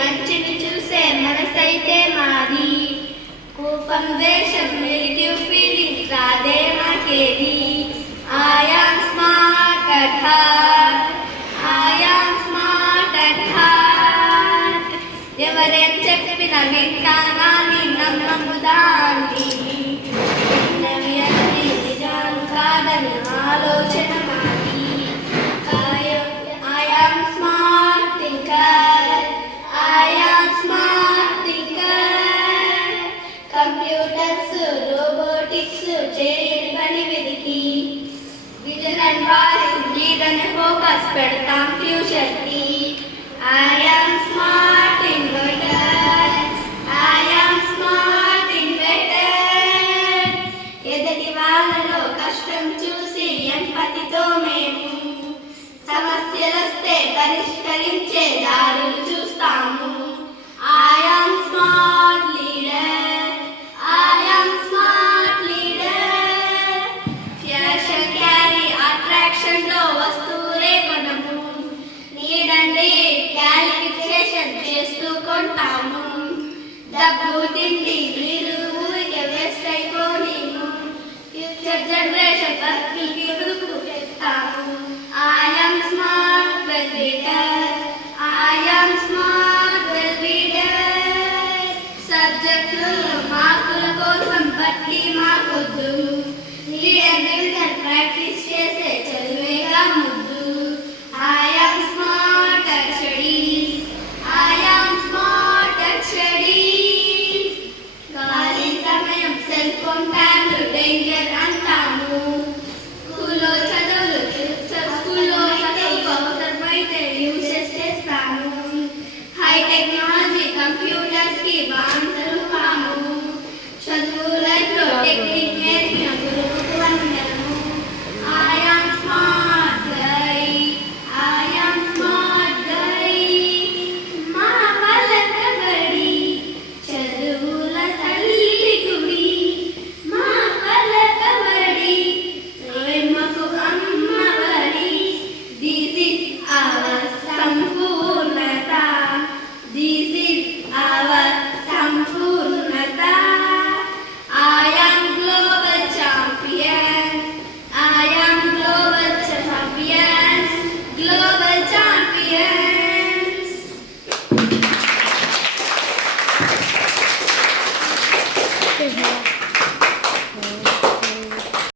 మంచిని చూసే మనసైతే మాది. కోపం ద్వేషం నెగిటివ్ ఫీలింగ్స్ రాదే మాకేది. I am smart at heart. I am smart at heart. ఎవరేం చెప్పినా వింటానాని నమ్మము దాన్ని. విన్నవి అన్ని నిజాలు కాదని ఆలోచన మాది. I am smart thinker. I am smart thinker. Computers robotics చేయని పని వెతికి విజన్ అండ్ వాయిస్ లీడర్ని ఫోకస్ పెడతాం ఫ్యూచర్ కి. I am smart inverter. I am smart inverter. ఎదటి వాళ్ళలో కష్టం చూసి ఎంపతితో మేము సమస్యలొస్తే పరిష్కరించే దారులు చూస్తాము. I am smart leader. I am smart leader. Fashion carry attraction లో వస్తువులే కొనము. నీడండి క్యాలిక్యులేషన్ చేస్తూ కొంటాము. డబ్బు తిండి మీరు ఊరికే వేస్ట్ అయిపోనీము. ఫ్యూచర్ జనరేషన్ వర్క్కి ఉదుకు చేస్తాము. I am smart well reader. I am smart well reader. సబ్జెక్టులు మార్కుల కోసం బట్టి మాకొద్దు. రీడర్ ప్రాక్టీస్ చేసే చదివేగా ముద్దు. I am smart at studies. I am smart at studies. ఖాళీ సమయం సెల్ ఫోన్ ట్యాబ్లు డేంజర్ అంటాము. స్కూల్లో చదువులు అవసరమైతే యూజెస్ చేస్తాము. హై టెక్నాలజీ కంప్యూటర్స్ కి